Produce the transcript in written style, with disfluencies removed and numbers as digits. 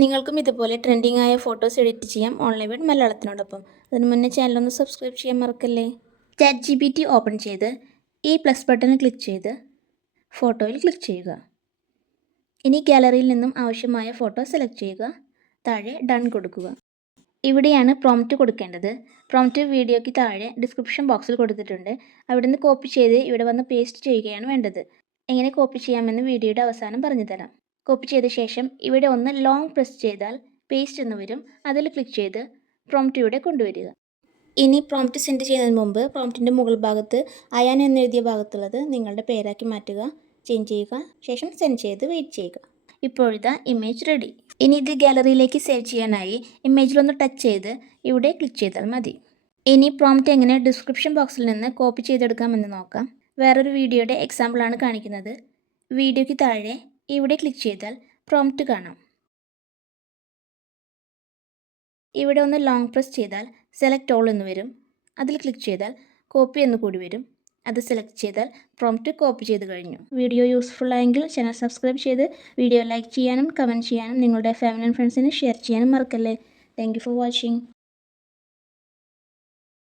നിങ്ങൾക്കും ഇതുപോലെ ട്രെൻഡിങ് ആയ ഫോട്ടോസ് എഡിറ്റ് ചെയ്യാം ഓൺലൈൻ വേഡ് മലയാളത്തിനോടൊപ്പം. അതിന് മുന്നേ ചാനലൊന്ന് സബ്സ്ക്രൈബ് ചെയ്യാൻ മറക്കല്ലേ. ChatGPT ഓപ്പൺ ചെയ്ത് ഈ പ്ലസ് ബട്ടണിൽ ക്ലിക്ക് ചെയ്ത് ഫോട്ടോയിൽ ക്ലിക്ക് ചെയ്യുക. ഇനി ഗാലറിയിൽ നിന്നും ആവശ്യമായ ഫോട്ടോ സെലക്ട് ചെയ്യുക. താഴെ ഡൺ കൊടുക്കുക. ഇവിടെയാണ് പ്രോംപ്റ്റ് കൊടുക്കേണ്ടത്. പ്രോംപ്റ്റ് വീഡിയോയ്ക്ക് താഴെ ഡിസ്ക്രിപ്ഷൻ ബോക്സിൽ കൊടുത്തിട്ടുണ്ട്. അവിടെ നിന്ന് കോപ്പി ചെയ്ത് ഇവിടെ വന്ന് പേസ്റ്റ് ചെയ്യുകയാണ് വേണ്ടത്. എങ്ങനെ കോപ്പി ചെയ്യാമെന്ന് വീഡിയോയുടെ അവസാനം പറഞ്ഞു തരാം. കോപ്പി ചെയ്ത ശേഷം ഇവിടെ ഒന്ന് ലോങ് പ്രസ് ചെയ്താൽ പേസ്റ്റ് എന്ന് വരും. അതിൽ ക്ലിക്ക് ചെയ്ത് പ്രോംപ്റ്റ് ഇവിടെ കൊണ്ടുവരിക. ഇനി പ്രോംപ്റ്റ് സെൻഡ് ചെയ്യുന്നതിന് മുമ്പ് പ്രോംപ്റ്റിൻ്റെ മുകൾ ഭാഗത്ത് അയാൻ എന്നെഴുതിയ ഭാഗത്തുള്ളത് നിങ്ങളുടെ പേരാക്കി മാറ്റുക. ചേഞ്ച് ചെയ്യുക. ശേഷം സെൻഡ് ചെയ്ത് വെയിറ്റ് ചെയ്യുക. ഇപ്പോഴിതാ ഇമേജ് റെഡി. ഇനി ഇത് ഗാലറിയിലേക്ക് സേവ് ചെയ്യാനായി ഇമേജിലൊന്ന് ടച്ച് ചെയ്ത് ഇവിടെ ക്ലിക്ക് ചെയ്താൽ മതി. ഇനി പ്രോംപ്റ്റ് എങ്ങനെ ഡിസ്ക്രിപ്ഷൻ ബോക്സിൽ നിന്ന് കോപ്പി ചെയ്തെടുക്കാമെന്ന് നോക്കാം. വേറൊരു വീഡിയോയുടെ എക്സാമ്പിളാണ് കാണിക്കുന്നത്. വീഡിയോയ്ക്ക് താഴെ ഇവിടെ ക്ലിക്ക് ചെയ്താൽ പ്രോംപ്റ്റ് കാണാം. ഇവിടെ ഒന്ന് ലോങ് പ്രസ് ചെയ്താൽ സെലക്ട് ഓൾ എന്ന് വരും. അതിൽ ക്ലിക്ക് ചെയ്താൽ കോപ്പി എന്ന് കൂടി വരും. അത് സെലക്ട് ചെയ്താൽ പ്രോംപ്റ്റ് കോപ്പി ചെയ്ത് കഴിഞ്ഞു. വീഡിയോ യൂസ്ഫുൾ ആയെങ്കിൽ ചാനൽ സബ്സ്ക്രൈബ് ചെയ്ത് വീഡിയോ ലൈക്ക് ചെയ്യാനും കമൻറ്റ് ചെയ്യാനും നിങ്ങളുടെ ഫാമിലി ആൻഡ് ഫ്രണ്ട്സിന് ഷെയർ ചെയ്യാനും മറക്കല്ലേ. Thank you for watching.